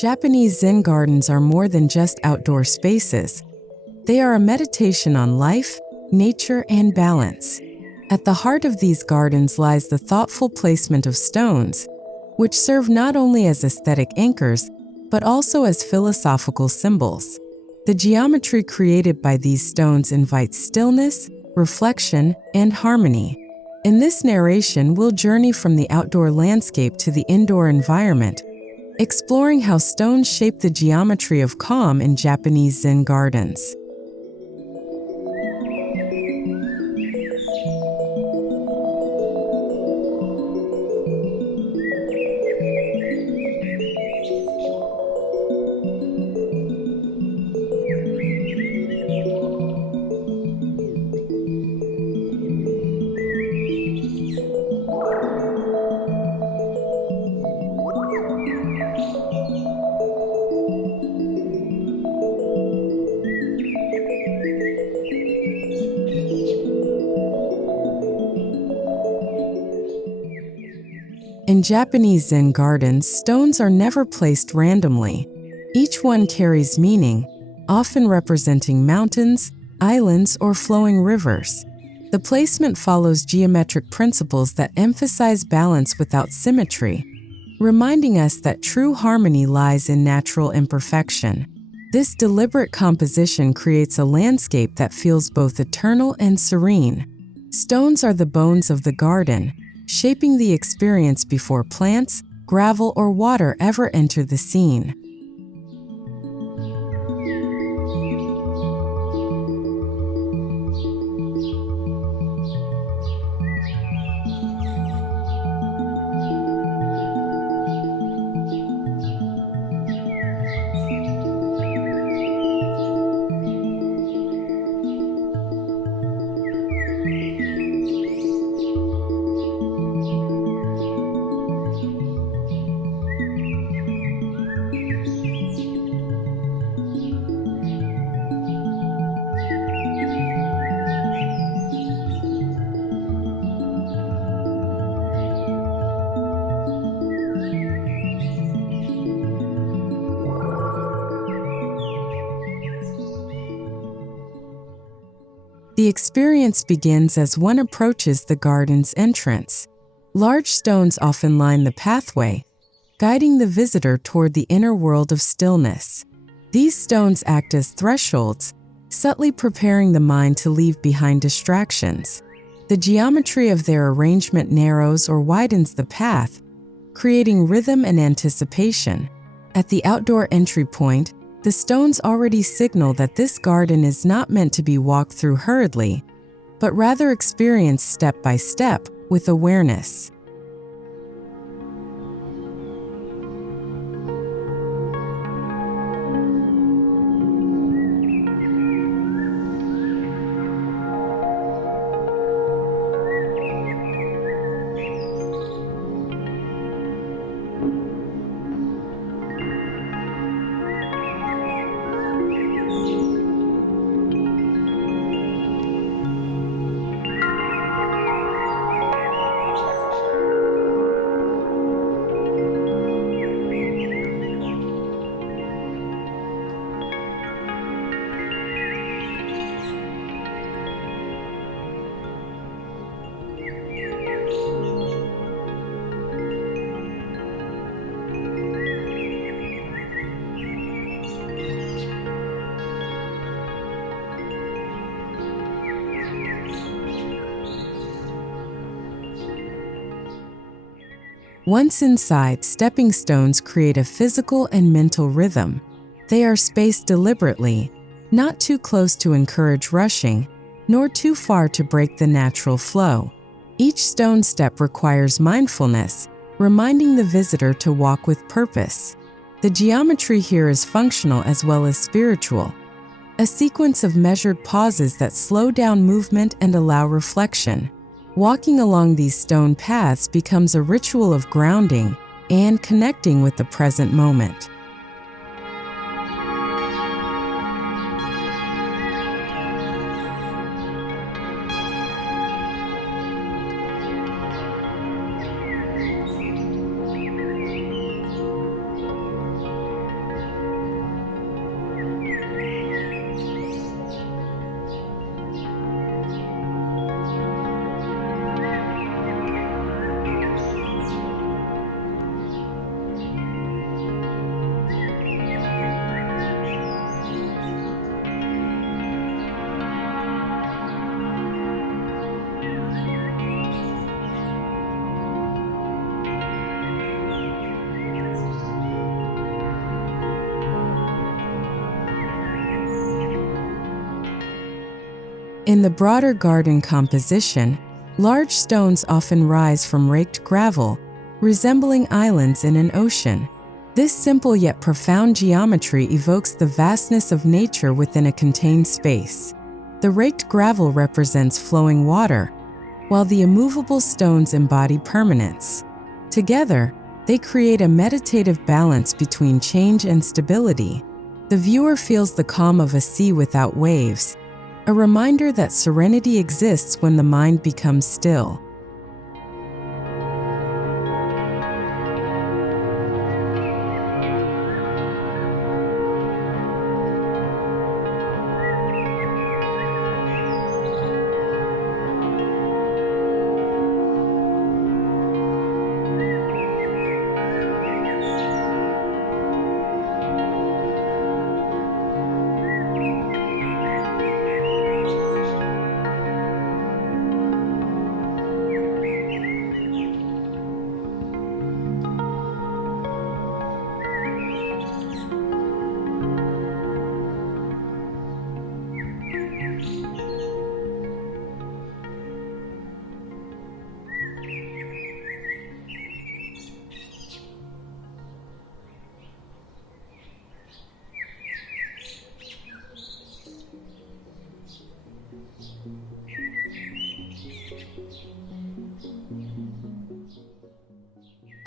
Japanese Zen gardens are more than just outdoor spaces. They are a meditation on life, nature, and balance. At the heart of these gardens lies the thoughtful placement of stones, which serve not only as aesthetic anchors, but also as philosophical symbols. The geometry created by these stones invites stillness, reflection, and harmony. In this narration, we'll journey from the outdoor landscape to the indoor environment, exploring how stones shape the geometry of calm in Japanese Zen gardens. In Japanese Zen gardens, stones are never placed randomly. Each one carries meaning, often representing mountains, islands, or flowing rivers. The placement follows geometric principles that emphasize balance without symmetry, reminding us that true harmony lies in natural imperfection. This deliberate composition creates a landscape that feels both eternal and serene. Stones are the bones of the garden, shaping the experience before plants, gravel, or water ever enter the scene. The experience begins as one approaches the garden's entrance. Large stones often line the pathway, guiding the visitor toward the inner world of stillness. These stones act as thresholds, subtly preparing the mind to leave behind distractions. The geometry of their arrangement narrows or widens the path, creating rhythm and anticipation. At the outdoor entry point, the stones already signal that this garden is not meant to be walked through hurriedly, but rather experienced step by step with awareness. Once inside, stepping stones create a physical and mental rhythm. They are spaced deliberately, not too close to encourage rushing, nor too far to break the natural flow. Each stone step requires mindfulness, reminding the visitor to walk with purpose. The geometry here is functional as well as spiritual, a sequence of measured pauses that slow down movement and allow reflection. Walking along these stone paths becomes a ritual of grounding and connecting with the present moment. In the broader garden composition, large stones often rise from raked gravel, resembling islands in an ocean. This simple yet profound geometry evokes the vastness of nature within a contained space. The raked gravel represents flowing water, while the immovable stones embody permanence. Together, they create a meditative balance between change and stability. The viewer feels the calm of a sea without waves, a reminder that serenity exists when the mind becomes still.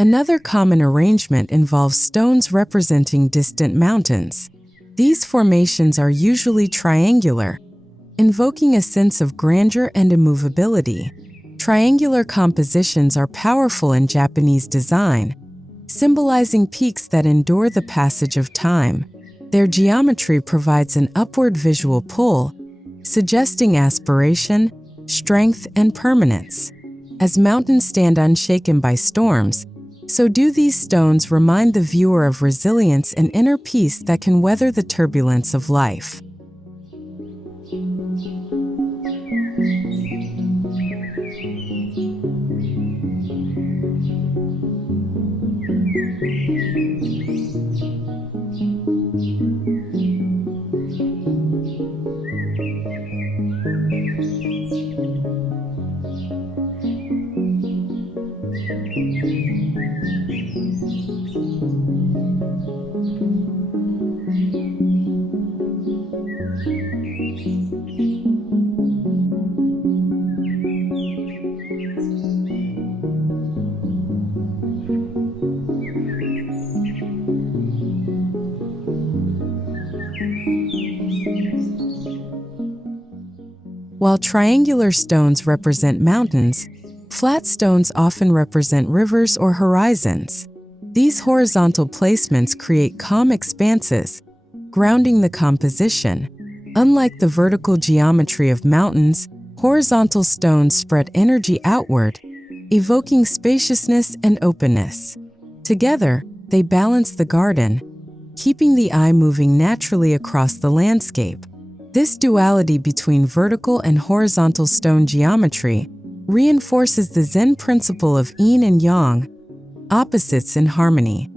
Another common arrangement involves stones representing distant mountains. These formations are usually triangular, invoking a sense of grandeur and immovability. Triangular compositions are powerful in Japanese design, symbolizing peaks that endure the passage of time. Their geometry provides an upward visual pull, suggesting aspiration, strength, and permanence. As mountains stand unshaken by storms, so do these stones remind the viewer of resilience and inner peace that can weather the turbulence of life. While triangular stones represent mountains, flat stones often represent rivers or horizons. These horizontal placements create calm expanses, grounding the composition. Unlike the vertical geometry of mountains, horizontal stones spread energy outward, evoking spaciousness and openness. Together, they balance the garden, keeping the eye moving naturally across the landscape. This duality between vertical and horizontal stone geometry reinforces the Zen principle of yin and yang, opposites in harmony.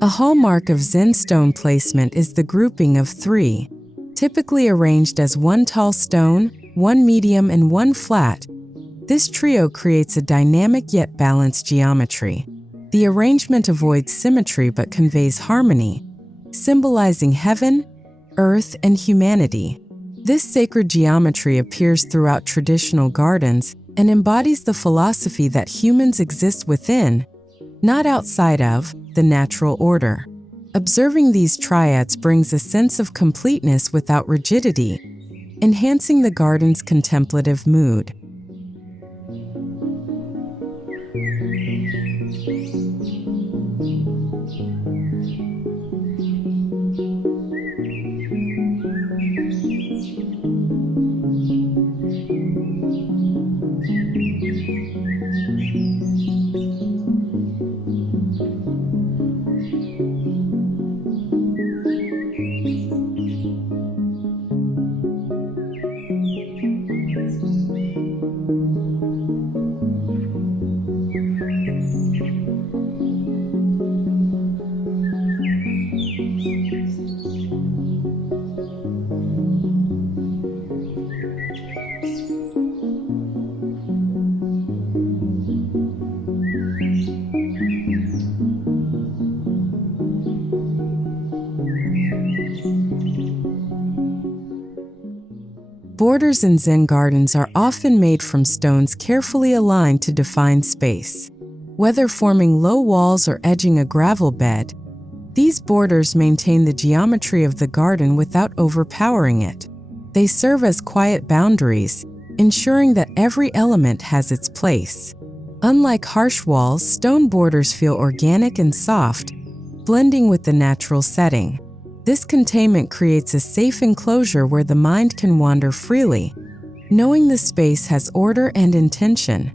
A hallmark of Zen stone placement is the grouping of three, typically arranged as one tall stone, one medium, and one flat. This trio creates a dynamic yet balanced geometry. The arrangement avoids symmetry but conveys harmony, symbolizing heaven, earth, and humanity. This sacred geometry appears throughout traditional gardens and embodies the philosophy that humans exist within, not outside of, the natural order. Observing these triads brings a sense of completeness without rigidity, enhancing the garden's contemplative mood. Borders in Zen gardens are often made from stones carefully aligned to define space. Whether forming low walls or edging a gravel bed, these borders maintain the geometry of the garden without overpowering it. They serve as quiet boundaries, ensuring that every element has its place. Unlike harsh walls, stone borders feel organic and soft, blending with the natural setting. This containment creates a safe enclosure where the mind can wander freely, knowing the space has order and intention.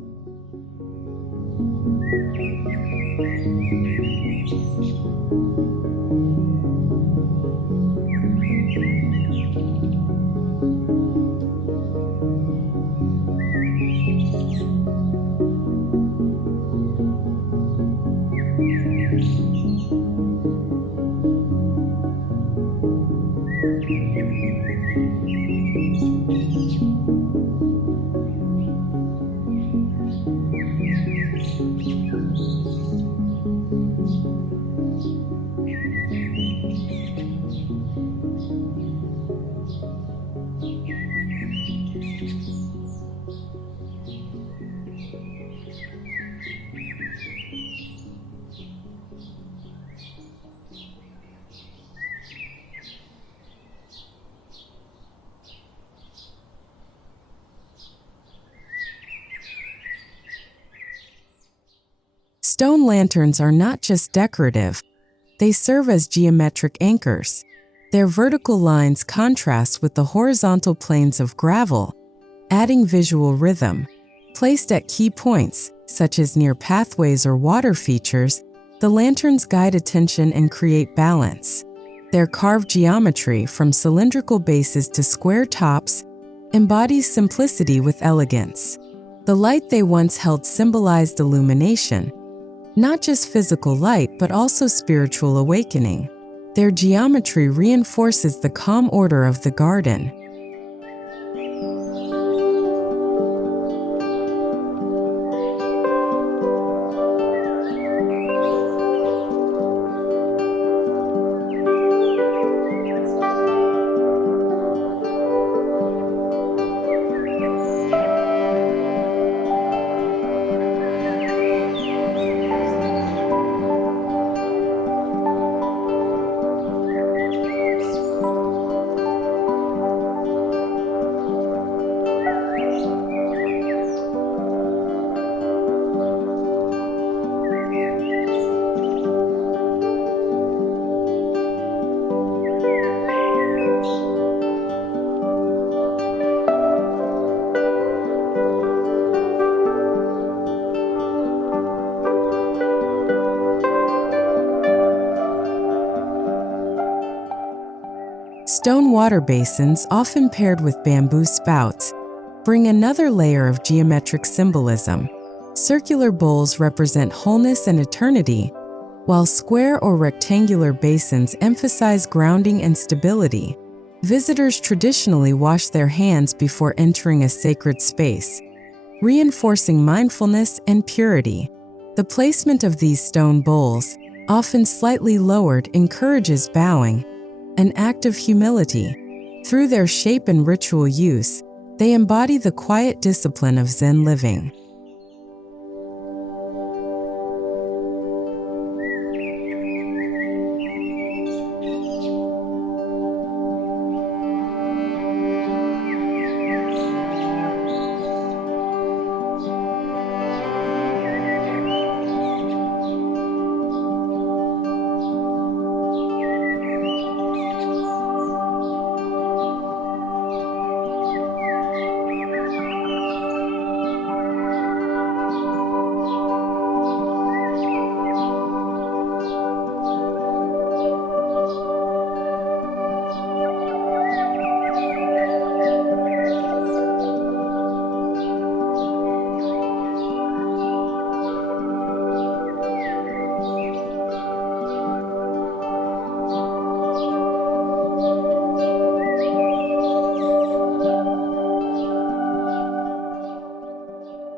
Stone lanterns are not just decorative, they serve as geometric anchors. Their vertical lines contrast with the horizontal planes of gravel, adding visual rhythm. Placed at key points, such as near pathways or water features, the lanterns guide attention and create balance. Their carved geometry, from cylindrical bases to square tops, embodies simplicity with elegance. The light they once held symbolized illumination, not just physical light but also spiritual awakening. Their geometry reinforces the calm order of the garden. Stone water basins, often paired with bamboo spouts, bring another layer of geometric symbolism. Circular bowls represent wholeness and eternity, while square or rectangular basins emphasize grounding and stability. Visitors traditionally wash their hands before entering a sacred space, reinforcing mindfulness and purity. The placement of these stone bowls, often slightly lowered, encourages bowing, an act of humility. Through their shape and ritual use, they embody the quiet discipline of Zen living.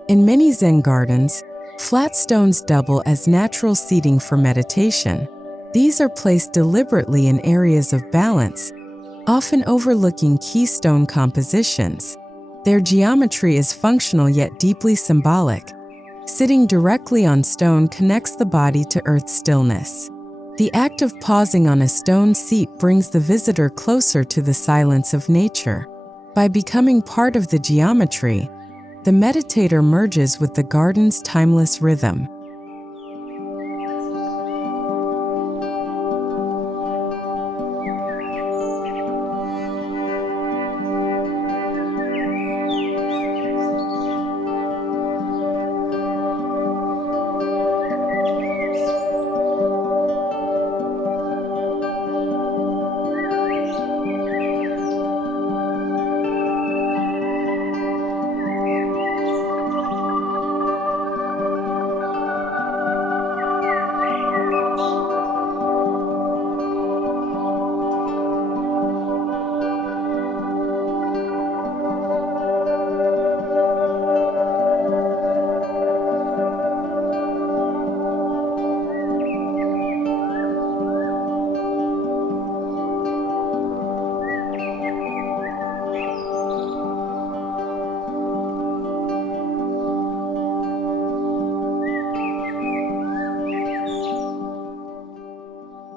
In many Zen gardens, flat stones double as natural seating for meditation. These are placed deliberately in areas of balance, often overlooking key stone compositions. Their geometry is functional yet deeply symbolic. Sitting directly on stone connects the body to earth's stillness. The act of pausing on a stone seat brings the visitor closer to the silence of nature. By becoming part of the geometry, the meditator merges with the garden's timeless rhythm.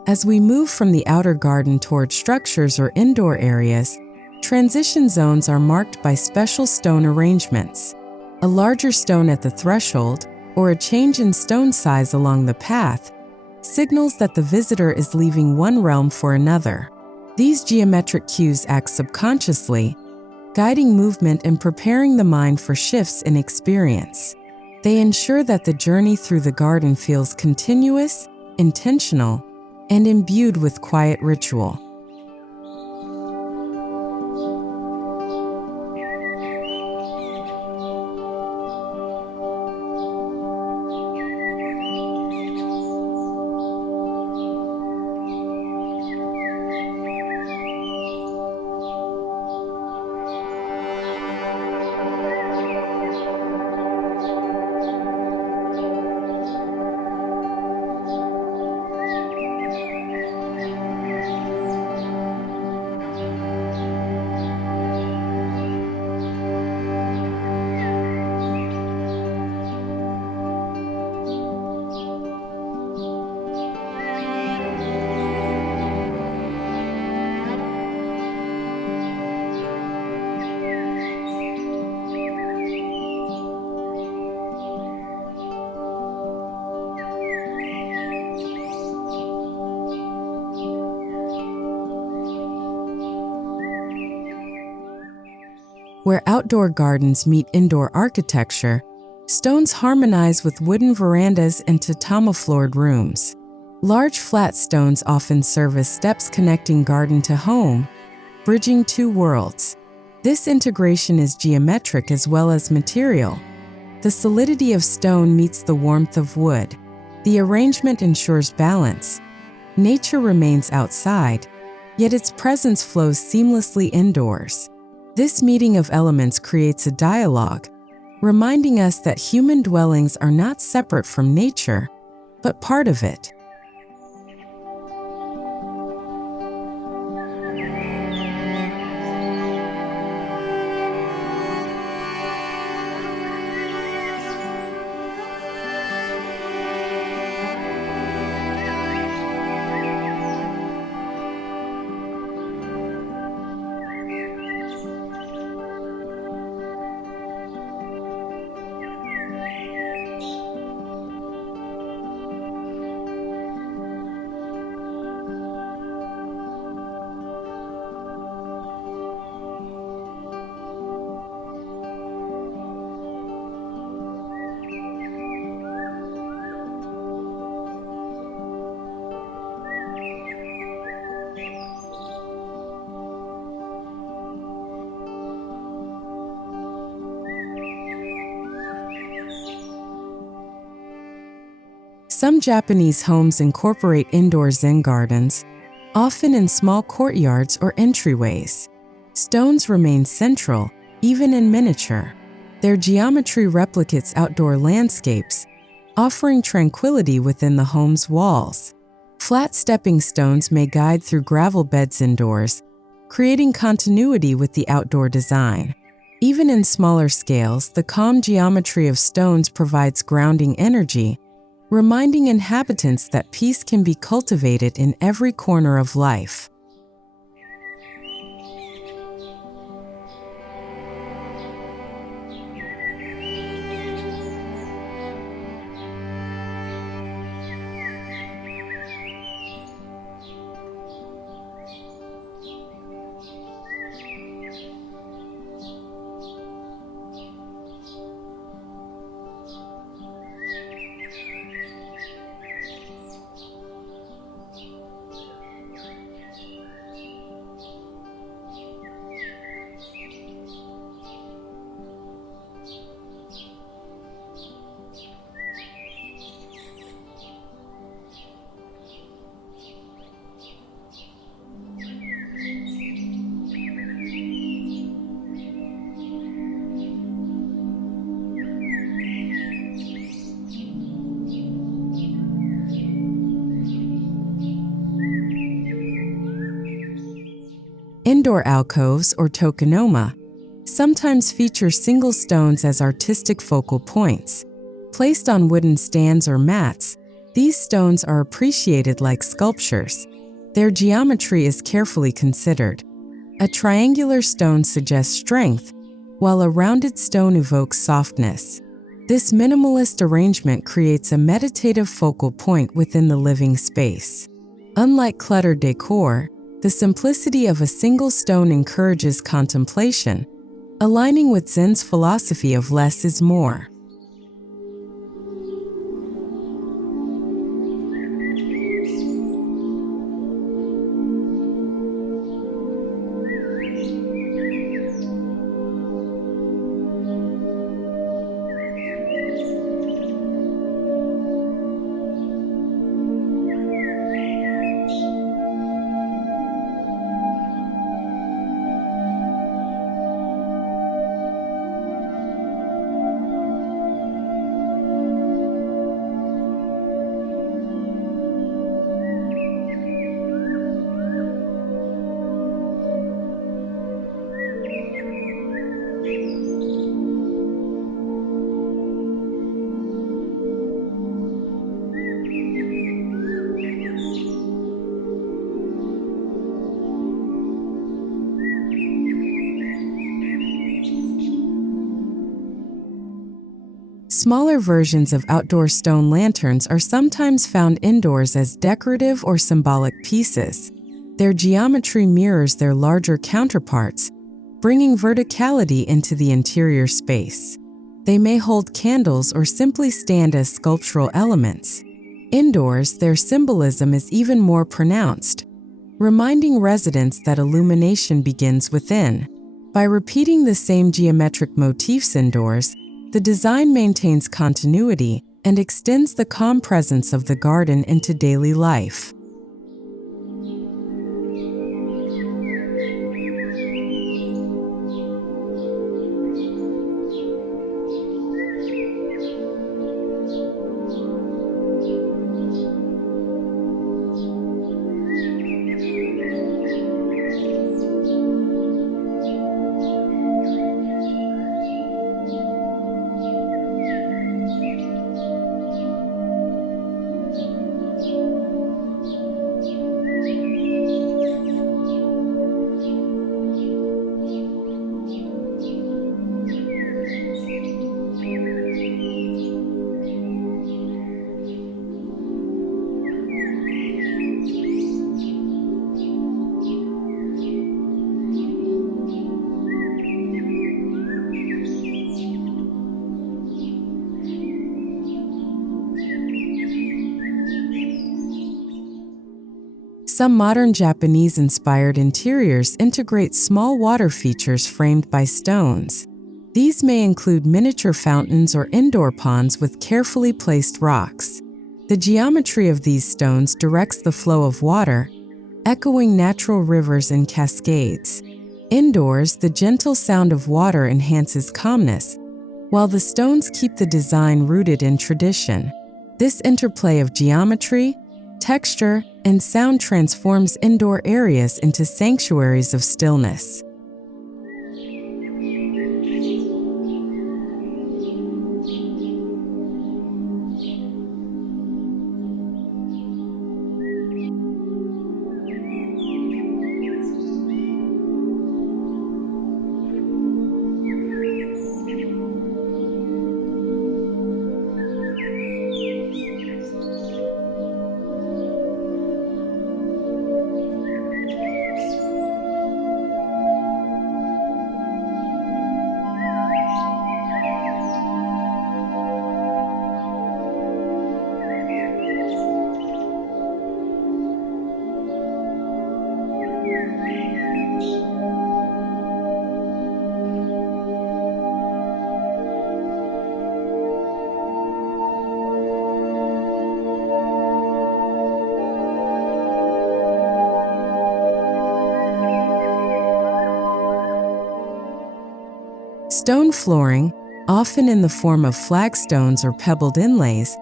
As we move from the outer garden toward structures or indoor areas, transition zones are marked by special stone arrangements. A larger stone at the threshold, or a change in stone size along the path, signals that the visitor is leaving one realm for another. These geometric cues act subconsciously, guiding movement and preparing the mind for shifts in experience. They ensure that the journey through the garden feels continuous, intentional, and imbued with quiet ritual. Where outdoor gardens meet indoor architecture, stones harmonize with wooden verandas and tatama-floored rooms. Large flat stones often serve as steps connecting garden to home, bridging two worlds. This integration is geometric as well as material. The solidity of stone meets the warmth of wood. The arrangement ensures balance. Nature remains outside, yet its presence flows seamlessly indoors. This meeting of elements creates a dialogue, reminding us that human dwellings are not separate from nature, but part of it. Some Japanese homes incorporate indoor Zen gardens, often in small courtyards or entryways. Stones remain central, even in miniature. Their geometry replicates outdoor landscapes, offering tranquility within the home's walls. Flat stepping stones may guide through gravel beds indoors, creating continuity with the outdoor design. Even in smaller scales, the calm geometry of stones provides grounding energy, reminding inhabitants that peace can be cultivated in every corner of life. Indoor alcoves, or tokonoma, sometimes feature single stones as artistic focal points. Placed on wooden stands or mats, these stones are appreciated like sculptures. Their geometry is carefully considered. A triangular stone suggests strength, while a rounded stone evokes softness. This minimalist arrangement creates a meditative focal point within the living space. Unlike cluttered decor, the simplicity of a single stone encourages contemplation, aligning with Zen's philosophy of less is more. Smaller versions of outdoor stone lanterns are sometimes found indoors as decorative or symbolic pieces. Their geometry mirrors their larger counterparts, bringing verticality into the interior space. They may hold candles or simply stand as sculptural elements. Indoors, their symbolism is even more pronounced. reminding residents that illumination begins within. By repeating the same geometric motifs indoors, the design maintains continuity and extends the calm presence of the garden into daily life. Some modern Japanese-inspired interiors integrate small water features framed by stones. These may include miniature fountains or indoor ponds with carefully placed rocks. The geometry of these stones directs the flow of water, echoing natural rivers and cascades. Indoors, the gentle sound of water enhances calmness, while the stones keep the design rooted in tradition. This interplay of geometry, texture, and sound transforms indoor areas into sanctuaries of stillness. Stone flooring, often in the form of flagstones or pebbled inlays,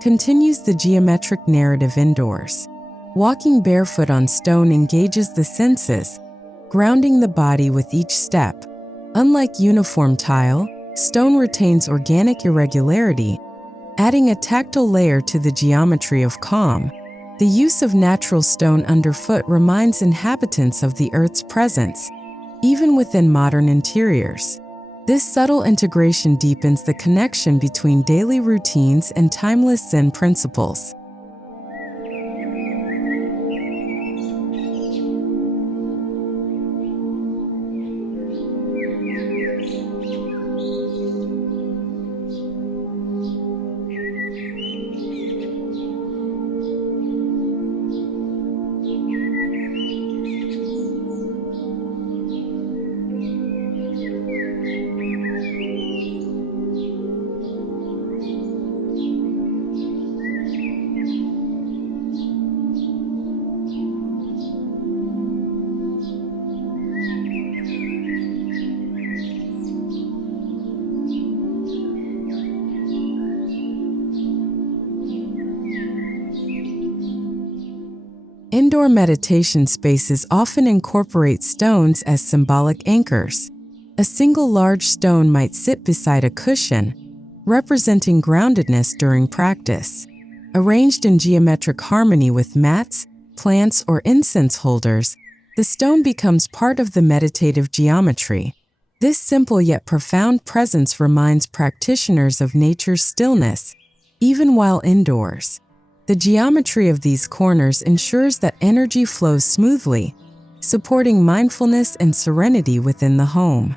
continues the geometric narrative indoors. Walking barefoot on stone engages the senses, grounding the body with each step. Unlike uniform tile, stone retains organic irregularity, adding a tactile layer to the geometry of calm. The use of natural stone underfoot reminds inhabitants of the Earth's presence, even within modern interiors. This subtle integration deepens the connection between daily routines and timeless Zen principles. Indoor meditation spaces often incorporate stones as symbolic anchors. A single large stone might sit beside a cushion, representing groundedness during practice. Arranged in geometric harmony with mats, plants, or incense holders, the stone becomes part of the meditative geometry. This simple yet profound presence reminds practitioners of nature's stillness, even while indoors. The geometry of these corners ensures that energy flows smoothly, supporting mindfulness and serenity within the home.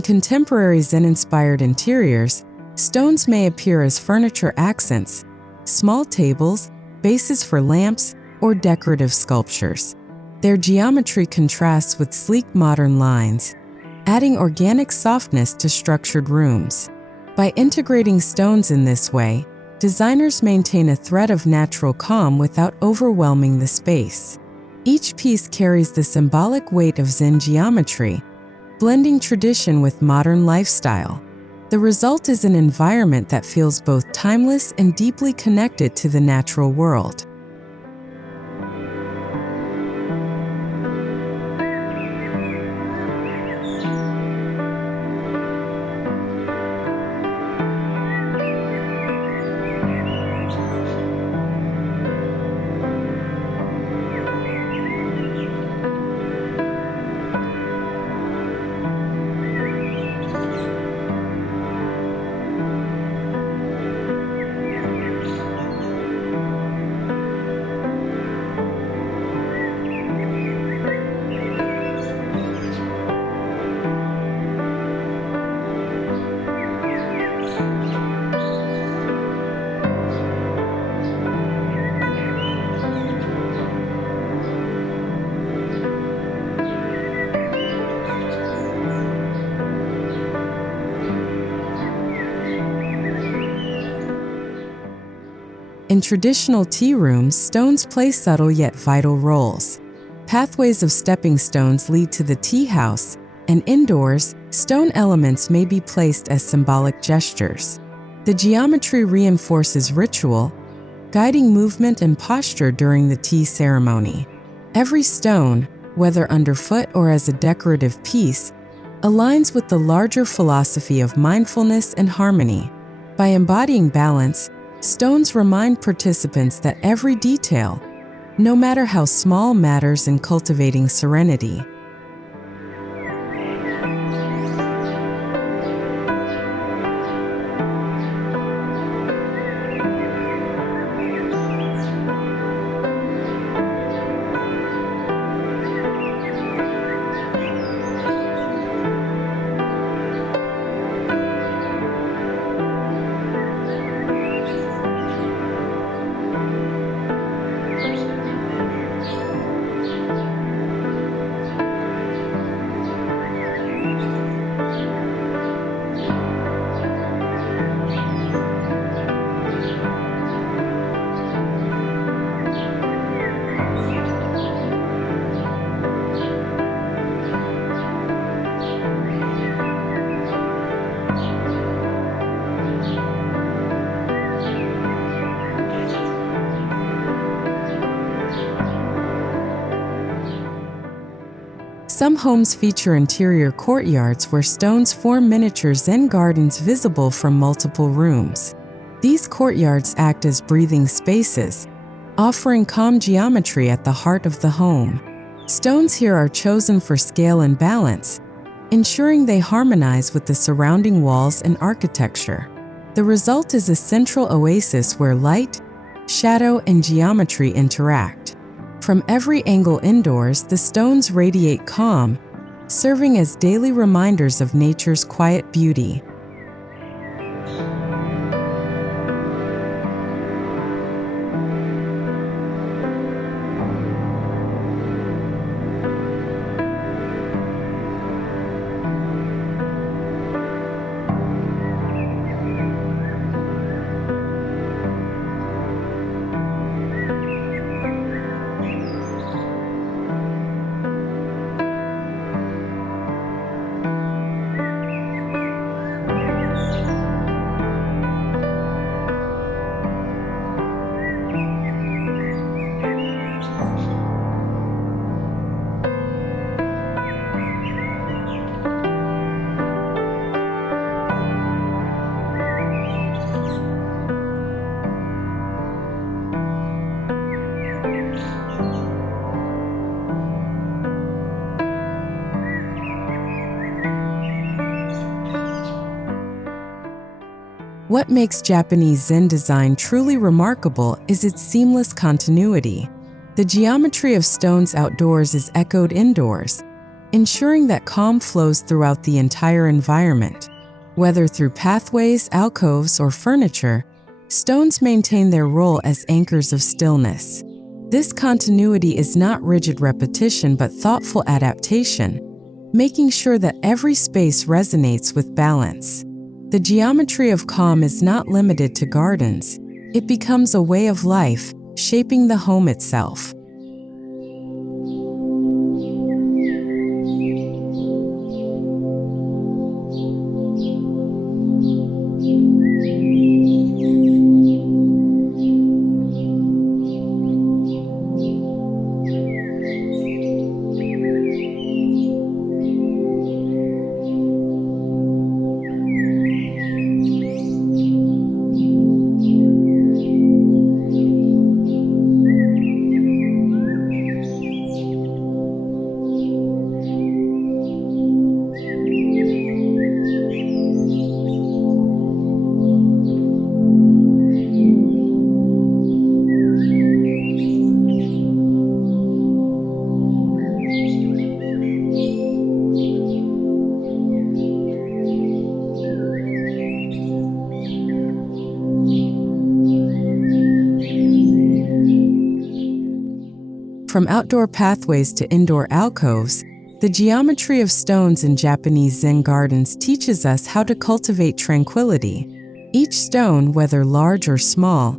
In contemporary Zen-inspired interiors, stones may appear as furniture accents, small tables, bases for lamps, or decorative sculptures. Their geometry contrasts with sleek modern lines, adding organic softness to structured rooms. By integrating stones in this way, designers maintain a thread of natural calm without overwhelming the space. Each piece carries the symbolic weight of Zen geometry, blending tradition with modern lifestyle. The result is an environment that feels both timeless and deeply connected to the natural world. In traditional tea rooms, stones play subtle yet vital roles. Pathways of stepping stones lead to the tea house, and indoors, stone elements may be placed as symbolic gestures. The geometry reinforces ritual, guiding movement and posture during the tea ceremony. Every stone, whether underfoot or as a decorative piece, aligns with the larger philosophy of mindfulness and harmony. By embodying balance, stones remind participants that every detail, no matter how small, matters in cultivating serenity. Some homes feature interior courtyards where stones form miniature Zen gardens visible from multiple rooms. These courtyards act as breathing spaces, offering calm geometry at the heart of the home. Stones here are chosen for scale and balance, ensuring they harmonize with the surrounding walls and architecture. The result is a central oasis where light, shadow, and geometry interact. From every angle indoors, the stones radiate calm, serving as daily reminders of nature's quiet beauty. What makes Japanese Zen design truly remarkable is its seamless continuity. The geometry of stones outdoors is echoed indoors, ensuring that calm flows throughout the entire environment. Whether through pathways, alcoves, or furniture, stones maintain their role as anchors of stillness. This continuity is not rigid repetition but thoughtful adaptation, making sure that every space resonates with balance. The geometry of calm is not limited to gardens. It becomes a way of life, shaping the home itself. From outdoor pathways to indoor alcoves, the geometry of stones in Japanese Zen gardens teaches us how to cultivate tranquility. Each stone, whether large or small,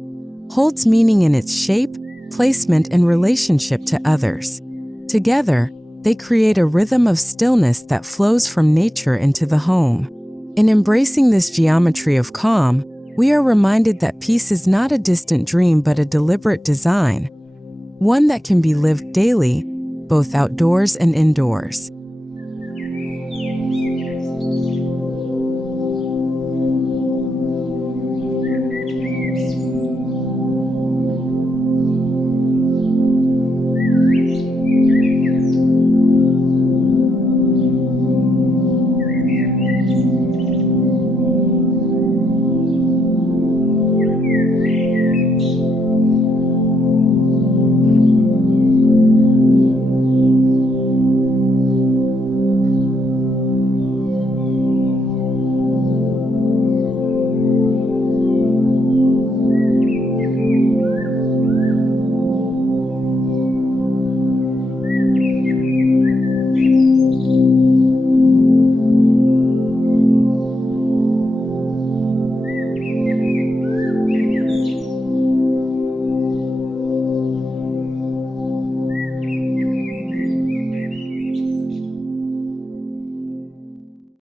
holds meaning in its shape, placement, and relationship to others. Together, they create a rhythm of stillness that flows from nature into the home. In embracing this geometry of calm, we are reminded that peace is not a distant dream but a deliberate design, one that can be lived daily, both outdoors and indoors.